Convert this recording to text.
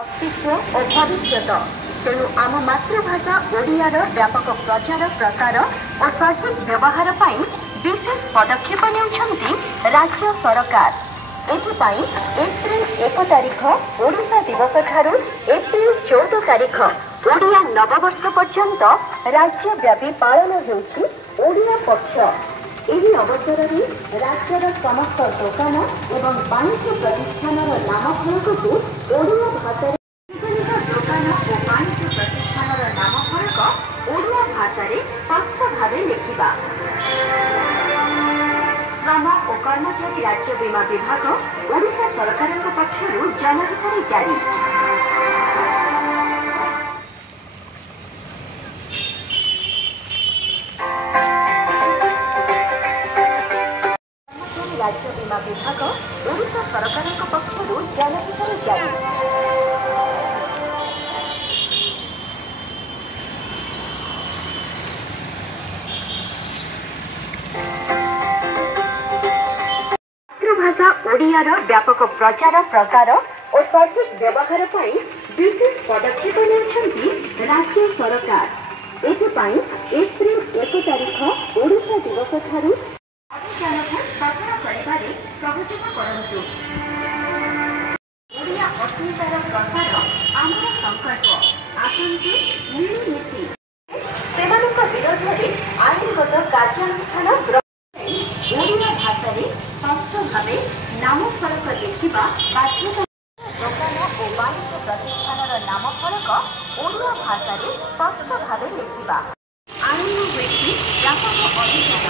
अस्तित्व और भविष्य तेणु आम मातृभाषा ओडियार व्यापक प्रचार प्रसार और सठिक व्यवहार पर विशेष पदक्षेप नेउछंती राज्य सरकार। एथिपाई एप्रिल 1 तारिख ओडिशा दिवस ठारू एप्रिल 14 तारिख ओडिया नववर्ष पर्यंत राज्यव्यापी पालन हेउछि ओडिया पक्ष। ଏହି ଅବସରରେ ରାଜ୍ୟର ସମସ୍ତ ଦୋକାନ ଏବଂ ବାଣିଜ୍ୟ ପ୍ରତିଷ୍ଠାନର ନାମଫଳକକୁ ଓଡ଼ିଆ ଭାଷାରେ ନିଜ ଦୋକାନ ଓ ବାଣିଜ୍ୟ ପ୍ରତିଷ୍ଠାନର ନାମଫଳକ ଓଡ଼ିଆ ଭାଷାରେ ସ୍ପଷ୍ଟ ଭାବେ ଲେଖିବା। ଶ୍ରମ ଓ କର୍ମଚାରୀ ରାଜ୍ୟ ବୀମା ବିଭାଗ ଓଡ଼ିଶା ସରକାରଙ୍କ ପକ୍ଷରୁ ଜନହିତରେ ଜାରି। राज्य बीमा विभाग ओडिशा सरकारक पक्षरु जनहितरे जारी। मातृभाषा ओडियार व्यापक प्रचार प्रसार और सठिक व्यवहार पर विशेष पदक्षेप नेउछंती राज्य सरकार। एथिपाई एप्रिल 1 तारिख ओडिशा दिवस ठारू अभियानକୁ ସଫଳ କରିବାରେ ସହଯୋଗ କରନ୍ତୁ। ଓଡ଼ିଆ ଅସ୍ମିତାର ପ୍ରସାର ଆମର ସଂକଳ୍ପ। ଆସନ୍ତୁ ମିଳିମିଶି ସେମାନଙ୍କ ବିରୋଧରେ ଆଇନଗତ କାର୍ଯ୍ୟାନୁଷ୍ଠାନ ଗ୍ରହଣ କରି ଓଡ଼ିଆ ଭାଷାରେ ସ୍ପଷ୍ଟ ଭାବେ ନାମଫଳକ ଲେଖିବା ବାଧ୍ୟତା। ଦୋକାନ ଓ ବାଣିଜ୍ୟ ପ୍ରତିଷ୍ଠାନର ନାମଫଳକ ଓଡ଼ିଆ ଭାଷାରେ ସ୍ପଷ୍ଟ ଭାବେ ଲେଖିବା। ଆଇନ ହୋଇଛି ବ୍ୟାପକ ଅଭିଯାନ।